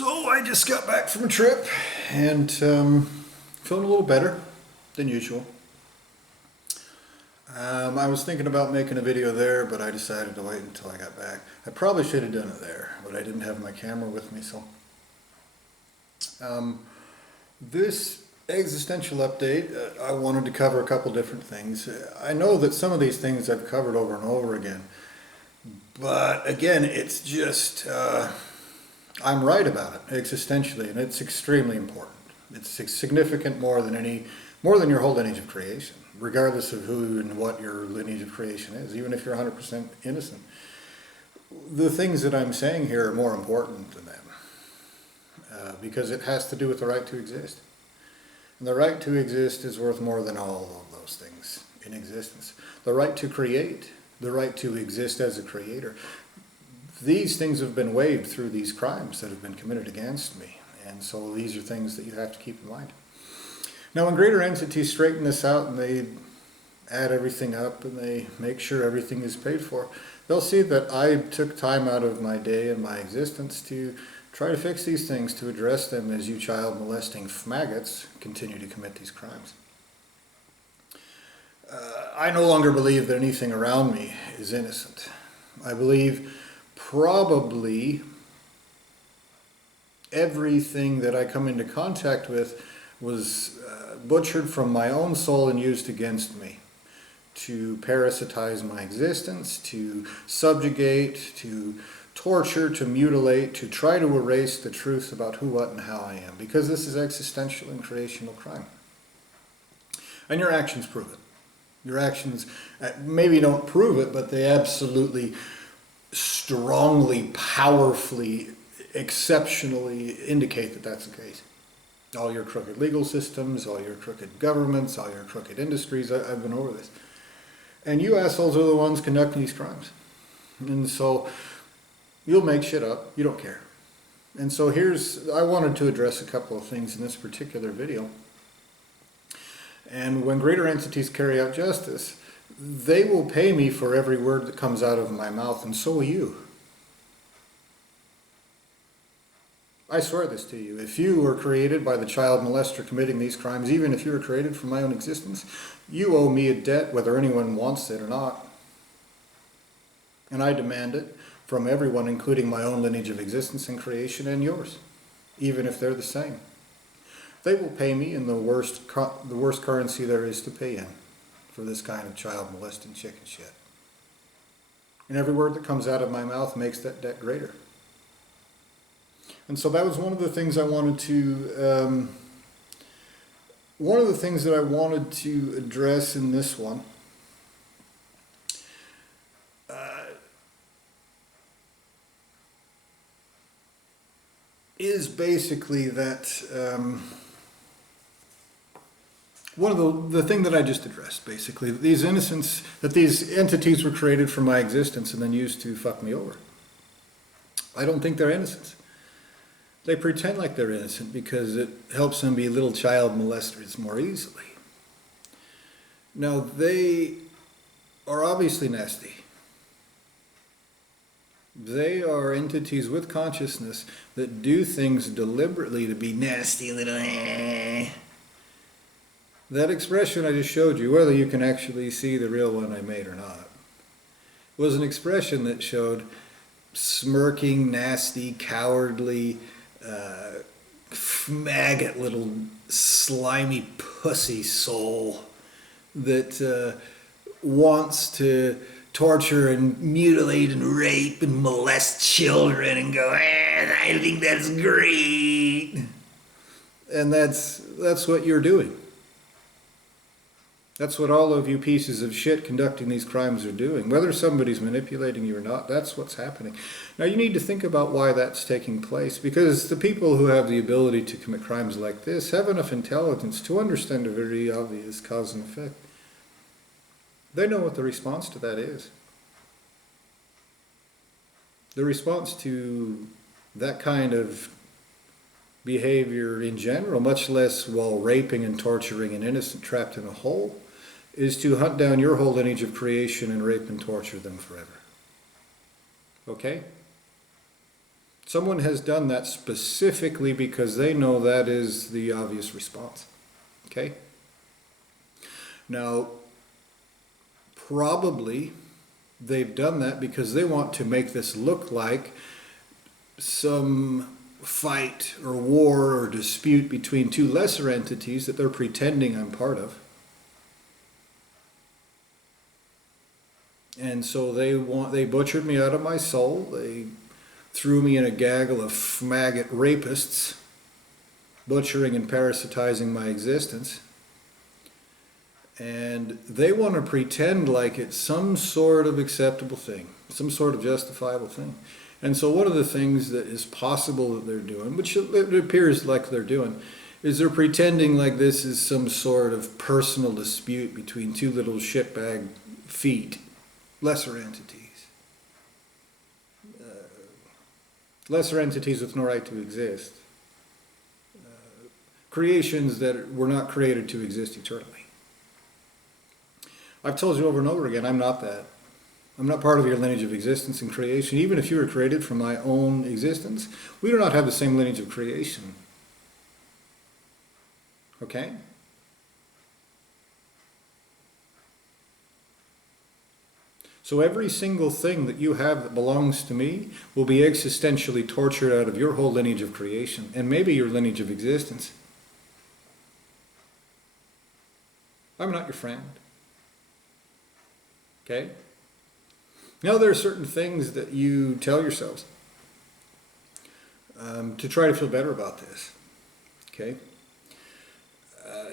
So I just got back from a trip and feeling a little better than usual. I was thinking about making a video there, but I decided to wait until I got back. I probably should have done it there, but I didn't have my camera with me, so. This existential update, I wanted to cover a couple different things. I know that some of these things I've covered over and over again, but again, it's just, I'm right about it existentially, and it's extremely important. It's significant more than your whole lineage of creation, regardless of who and what your lineage of creation is, even if you're 100% innocent. The things that I'm saying here are more important than them, because it has to do with the right to exist. And the right to exist is worth more than all of those things in existence. The right to create, the right to exist as a creator. These things have been waived through these crimes that have been committed against me. And so these are things that you have to keep in mind. Now, when greater entities straighten this out and they add everything up and they make sure everything is paid for, they'll see that I took time out of my day and my existence to try to fix these things, to address them as you child molesting maggots continue to commit these crimes. I no longer believe that anything around me is innocent. I believe probably everything that I come into contact with was butchered from my own soul and used against me to parasitize my existence, to subjugate, to torture, to mutilate, to try to erase the truth about who, what, and how I am. Because this is existential and creational crime. And your actions prove it. Your actions maybe don't prove it, but they absolutely strongly, powerfully, exceptionally indicate that that's the case. All your crooked legal systems, all your crooked governments, all your crooked industries, I've been over this. And you assholes are the ones conducting these crimes. And so you'll make shit up, you don't care. And so I wanted to address a couple of things in this particular video. And when greater entities carry out justice, they will pay me for every word that comes out of my mouth, and so will you. I swear this to you. If you were created by the child molester committing these crimes, even if you were created from my own existence, you owe me a debt whether anyone wants it or not. And I demand it from everyone, including my own lineage of existence and creation and yours, even if they're the same. They will pay me in the worst currency there is to pay in for this kind of child molesting chicken shit. And every word that comes out of my mouth makes that debt greater. And so that was one of the things I wanted to, address in this one. Is basically that one of the thing that I just addressed, basically, that these entities were created for my existence and then used to fuck me over. I don't think they're innocent. They pretend like they're innocent because it helps them be little child molesters more easily. Now, they are obviously nasty. They are entities with consciousness that do things deliberately to be nasty little That expression I just showed you, whether you can actually see the real one I made or not, was an expression that showed smirking, nasty, cowardly, maggot little slimy pussy soul that wants to torture and mutilate and rape and molest children and go, I think that's great. And that's what you're doing. That's what all of you pieces of shit conducting these crimes are doing. Whether somebody's manipulating you or not, that's what's happening. Now you need to think about why that's taking place, because the people who have the ability to commit crimes like this have enough intelligence to understand a very obvious cause and effect. They know what the response to that is. The response to that kind of behavior in general, much less while raping and torturing an innocent trapped in a hole, is to hunt down your whole lineage of creation and rape and torture them forever. Okay? Someone has done that specifically because they know that is the obvious response. Okay? Now, probably they've done that because they want to make this look like some fight or war or dispute between two lesser entities that they're pretending I'm part of. And so they butchered me out of my soul. They threw me in a gaggle of maggot rapists, butchering and parasitizing my existence. And they want to pretend like it's some sort of acceptable thing, some sort of justifiable thing. And so one of the things that is possible that they're doing, which it appears like they're doing, is they're pretending like this is some sort of personal dispute between two little shitbag feet, lesser entities. Lesser entities with no right to exist. Creations that were not created to exist eternally. I've told you over and over again, I'm not that. I'm not part of your lineage of existence and creation. Even if you were created from my own existence, we do not have the same lineage of creation. Okay? So every single thing that you have that belongs to me will be existentially tortured out of your whole lineage of creation, and maybe your lineage of existence. I'm not your friend. Okay? Now there are certain things that you tell yourselves to try to feel better about this. Okay?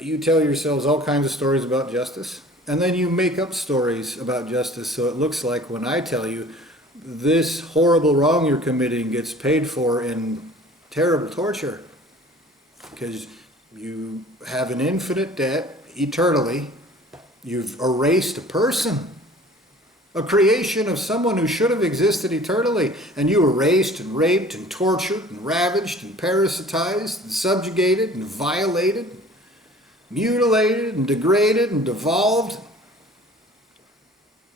You tell yourselves all kinds of stories about justice, and then you make up stories about justice so it looks like when I tell you this horrible wrong you're committing gets paid for in terrible torture because you have an infinite debt eternally. You've erased a person, a creation of someone who should have existed eternally, and you erased and raped and tortured and ravaged and parasitized and subjugated and violated, mutilated and degraded and devolved,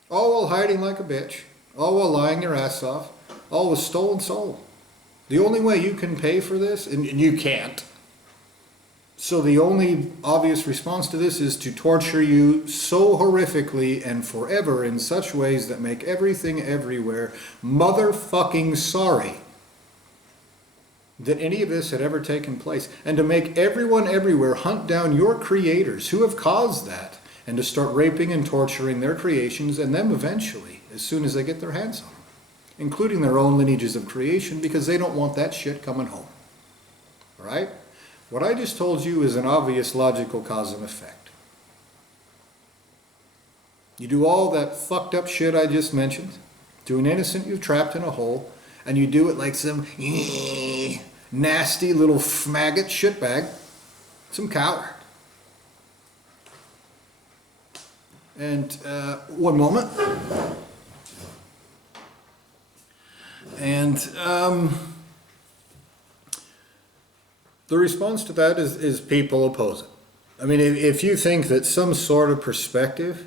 all while hiding like a bitch, all while lying your ass off, all with stolen soul. The only way you can pay for this, and you can't, so the only obvious response to this is to torture you so horrifically and forever in such ways that make everything everywhere motherfucking sorry that any of this had ever taken place, and to make everyone everywhere hunt down your creators who have caused that, and to start raping and torturing their creations and them eventually, as soon as they get their hands on them, including their own lineages of creation, because they don't want that shit coming home. All right? What I just told you is an obvious logical cause and effect. You do all that fucked up shit I just mentioned to an innocent you've trapped in a hole, and you do it like some nasty little maggot shitbag, some coward. And one moment. And the response to that is people oppose it. I mean, if you think that some sort of perspective,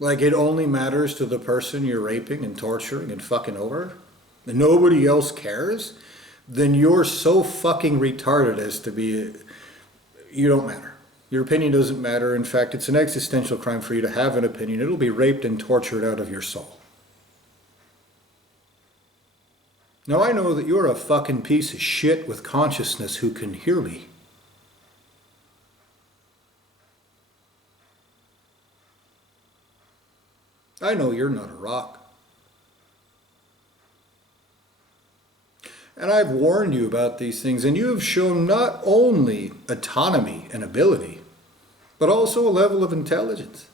like it only matters to the person you're raping and torturing and fucking over, and nobody else cares, then you're so fucking retarded as to be, you don't matter. Your opinion doesn't matter. In fact, it's an existential crime for you to have an opinion. It'll be raped and tortured out of your soul. Now I know that you're a fucking piece of shit with consciousness who can hear me. I know you're not a rock. And I've warned you about these things, and you have shown not only autonomy and ability, but also a level of intelligence.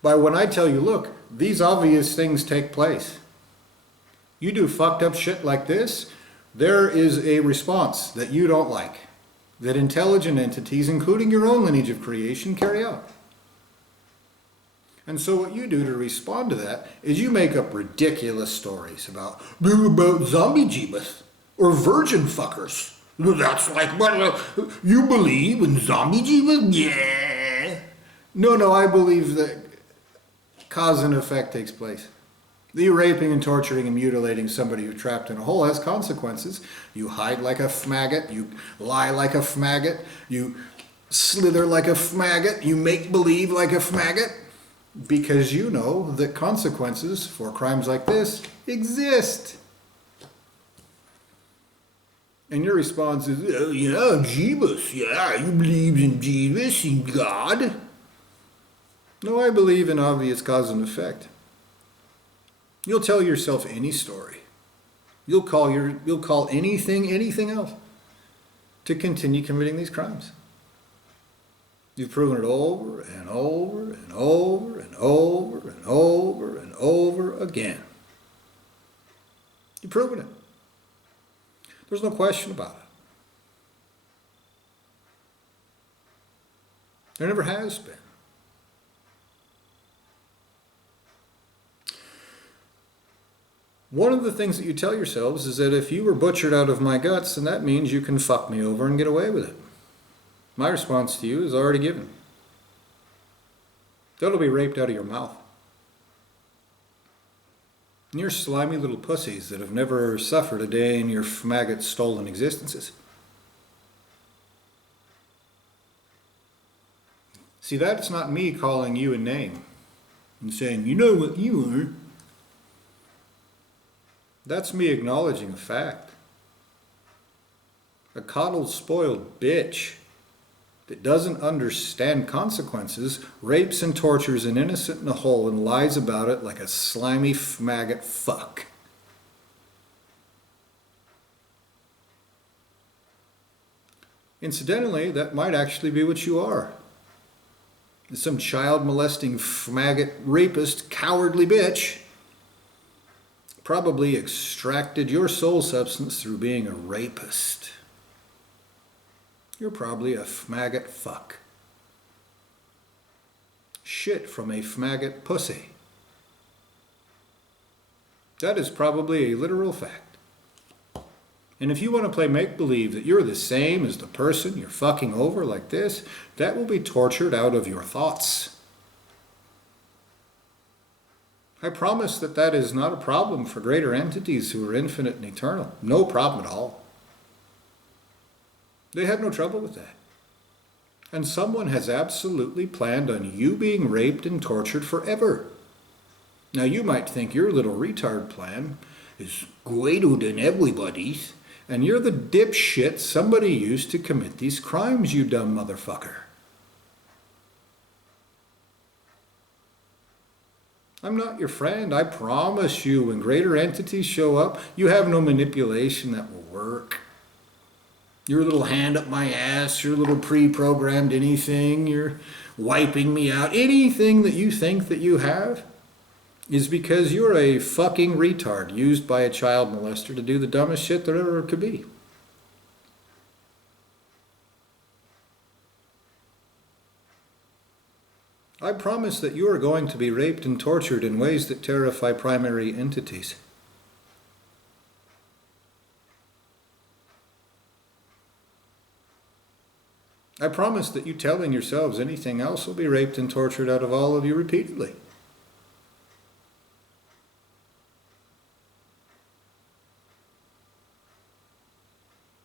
By when I tell you, look, these obvious things take place. You do fucked up shit like this, there is a response that you don't like, that intelligent entities, including your own lineage of creation, carry out. And so what you do to respond to that is you make up ridiculous stories about zombie jeebus or virgin fuckers. That's like, what, you believe in zombie jeebus? Yeah. No, I believe that cause and effect takes place. that you raping and torturing and mutilating somebody who's trapped in a hole has consequences. You hide like a faggot, you lie like a faggot, you slither like a faggot, you make believe like a faggot, because you know that consequences for crimes like this exist. And your response is, oh, yeah, Jesus, yeah, you believe in Jesus, in God. No, I believe in obvious cause and effect. You'll tell yourself any story. You'll call anything else to continue committing these crimes. You've proven it over and over and over and over and over and over again. You've proven it. There's no question about it. There never has been. One of the things that you tell yourselves is that if you were butchered out of my guts, then that means you can fuck me over and get away with it. My response to you is already given. That'll be raped out of your mouth. And you're slimy little pussies that have never suffered a day in your maggot stolen existences. See, that's not me calling you a name and saying, you know what you are. That's me acknowledging a fact. A coddled, spoiled bitch that doesn't understand consequences rapes and tortures an innocent in a hole and lies about it like a slimy maggot fuck. Incidentally, that might actually be what you are. Some child molesting maggot rapist, cowardly bitch probably extracted your soul substance through being a rapist. You're probably a maggot fuck. Shit from a maggot pussy. That is probably a literal fact. And if you want to play make-believe that you're the same as the person you're fucking over like this, that will be tortured out of your thoughts. I promise that that is not a problem for greater entities who are infinite and eternal. No problem at all. They have no trouble with that. And someone has absolutely planned on you being raped and tortured forever. Now you might think your little retard plan is greater than everybody's, and you're the dipshit somebody used to commit these crimes, you dumb motherfucker. I'm not your friend. I promise you, when greater entities show up, you have no manipulation that will work. Your little hand up my ass, your little pre-programmed anything, you're wiping me out, anything that you think that you have is because you're a fucking retard used by a child molester to do the dumbest shit there ever could be. I promise that you are going to be raped and tortured in ways that terrify primary entities. I promise that you telling yourselves anything else will be raped and tortured out of all of you repeatedly.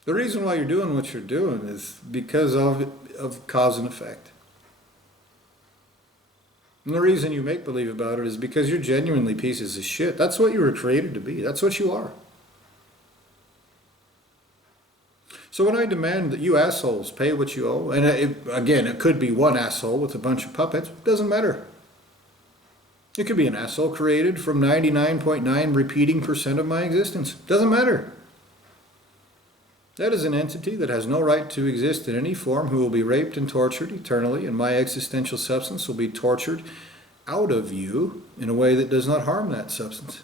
The reason why you're doing what you're doing is because of cause and effect. And the reason you make believe about it is because you're genuinely pieces of shit. That's what you were created to be. That's what you are. So when I demand that you assholes pay what you owe, and it could be one asshole with a bunch of puppets, it doesn't matter. It could be an asshole created from 99.9 repeating % of my existence. Doesn't matter. That is an entity that has no right to exist in any form, who will be raped and tortured eternally, and my existential substance will be tortured out of you in a way that does not harm that substance.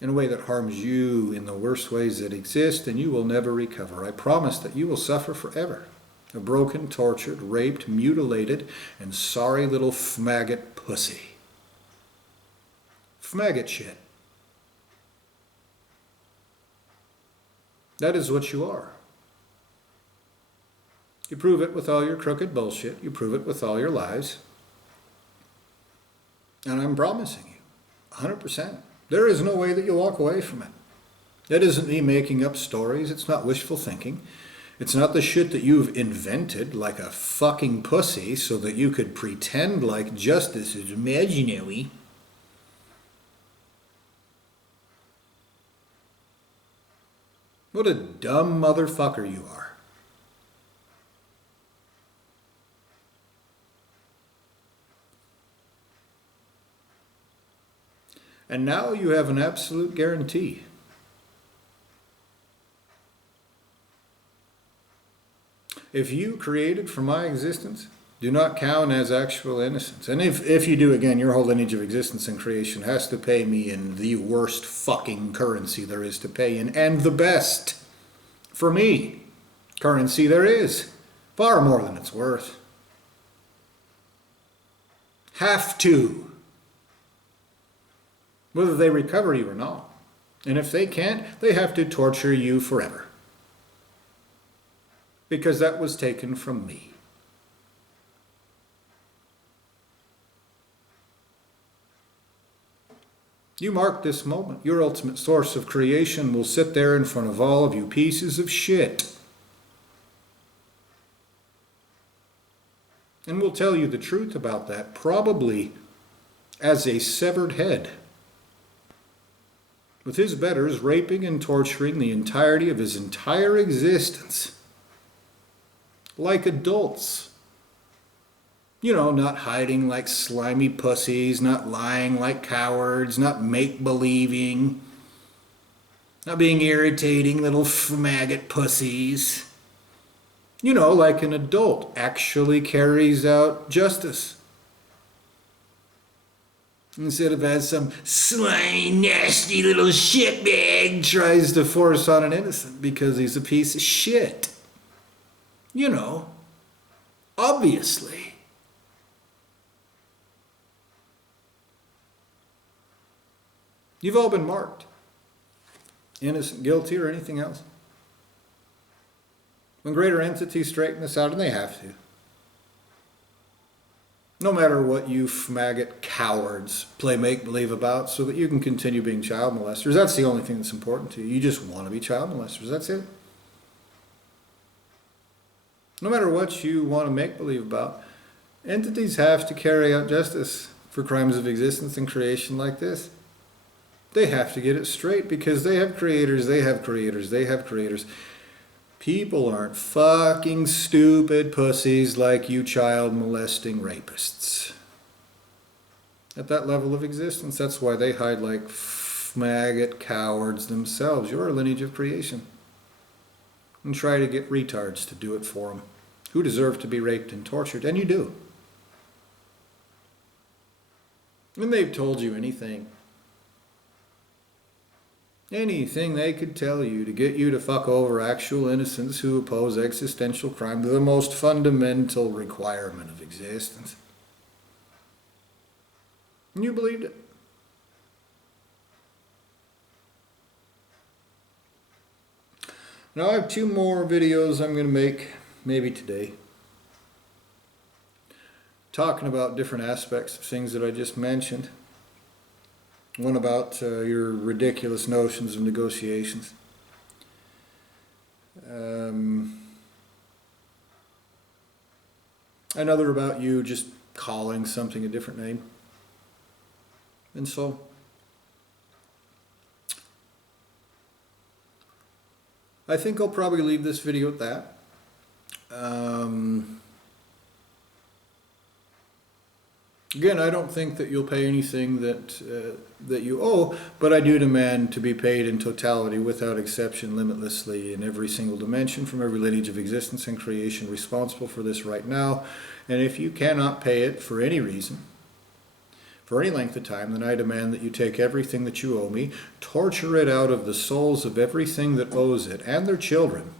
In a way that harms you in the worst ways that exist, and you will never recover. I promise that you will suffer forever. A broken, tortured, raped, mutilated, and sorry little maggot pussy. Maggot shit. That is what you are. You prove it with all your crooked bullshit. You prove it with all your lies. And I'm promising you, 100%. There is no way that you walk away from it. That isn't me making up stories. It's not wishful thinking. It's not the shit that you've invented like a fucking pussy so that you could pretend like justice is imaginary. What a dumb motherfucker you are. And now you have an absolute guarantee. If you created for my existence, do not count as actual innocence. And if you do, again, your whole lineage of existence and creation has to pay me in the worst fucking currency there is to pay in, and the best, for me, currency there is. Far more than it's worth. Have to. Whether they recover you or not. And if they can't, they have to torture you forever. Because that was taken from me. You mark this moment. Your ultimate source of creation will sit there in front of all of you pieces of shit. And will tell you the truth about that, probably as a severed head. With his betters raping and torturing the entirety of his entire existence. Like adults. You know, not hiding like slimy pussies, not lying like cowards, not make-believing, not being irritating little maggot pussies. You know, like an adult actually carries out justice. Instead of as some slimy, nasty little shitbag tries to force on an innocent because he's a piece of shit. You know, obviously. You've all been marked. Innocent, guilty, or anything else. When greater entities straighten this out, and they have to. No matter what you maggot cowards play make-believe about so that you can continue being child molesters. That's the only thing that's important to you. You just want to be child molesters. That's it. No matter what you want to make-believe about, entities have to carry out justice for crimes of existence and creation like this. They have to get it straight because they have creators, they have creators, they have creators. People aren't fucking stupid pussies like you child molesting rapists. At that level of existence, that's why they hide like maggot cowards themselves. You're a lineage of creation. And try to get retards to do it for them, who deserve to be raped and tortured, and you do. And they've told you anything they could tell you to get you to fuck over actual innocents who oppose existential crime, the most fundamental requirement of existence. And you believed it. Now I have 2 more videos I'm going to make, maybe today, talking about different aspects of things that I just mentioned. One about your ridiculous notions of negotiations. Another about you just calling something a different name. And so, I think I'll probably leave this video at that. Again, I don't think that you'll pay anything that you owe, but I do demand to be paid in totality, without exception, limitlessly, in every single dimension, from every lineage of existence and creation responsible for this right now. And if you cannot pay it for any reason, for any length of time, then I demand that you take everything that you owe me, torture it out of the souls of everything that owes it, and their children,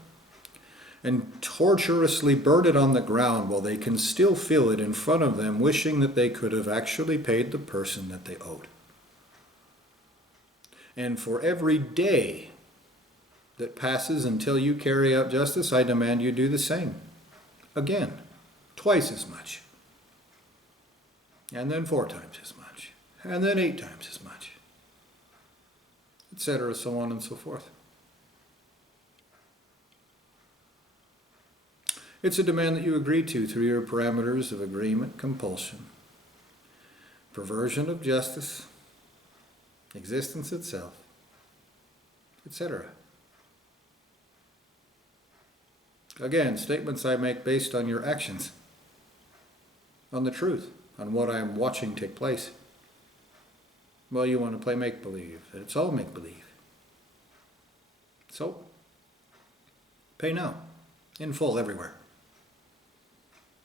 and torturously burn it on the ground while they can still feel it in front of them, wishing that they could have actually paid the person that they owed. And for every day that passes until you carry out justice, I demand you do the same. Again, twice as much. And then 4 times as much. and then 8 times as much, etc., so on and so forth. It's a demand that you agree to through your parameters of agreement, compulsion, perversion of justice, existence itself, etc. Again, statements I make based on your actions, on the truth, on what I am watching take place. Well, you want to play make-believe. It's all make-believe. So, pay now, in full, everywhere.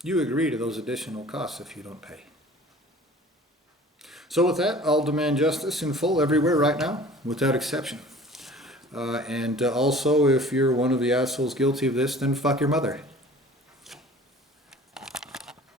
You agree to those additional costs if you don't pay. So with that, I'll demand justice in full everywhere right now, without exception. And also, if you're one of the assholes guilty of this, then fuck your mother.